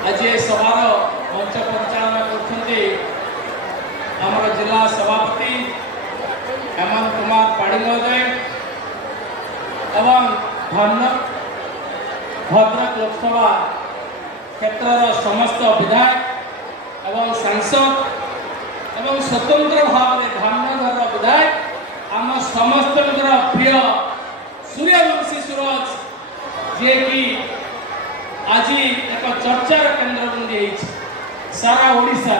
आज ये सभार मंच परिचालना कर जिला सभापति हेमंत कुमार पाड़ी महोदय एवं भद्रक लोकसभा क्षेत्र समस्त विधायक एवं सांसद एवं स्वतंत्र भाव में धामनगर विधायक आम समस्त प्रिय सूर्यवंशी सूरज जे कि आज एक चर्चार केन्द्र बंदी सारा ओडिशा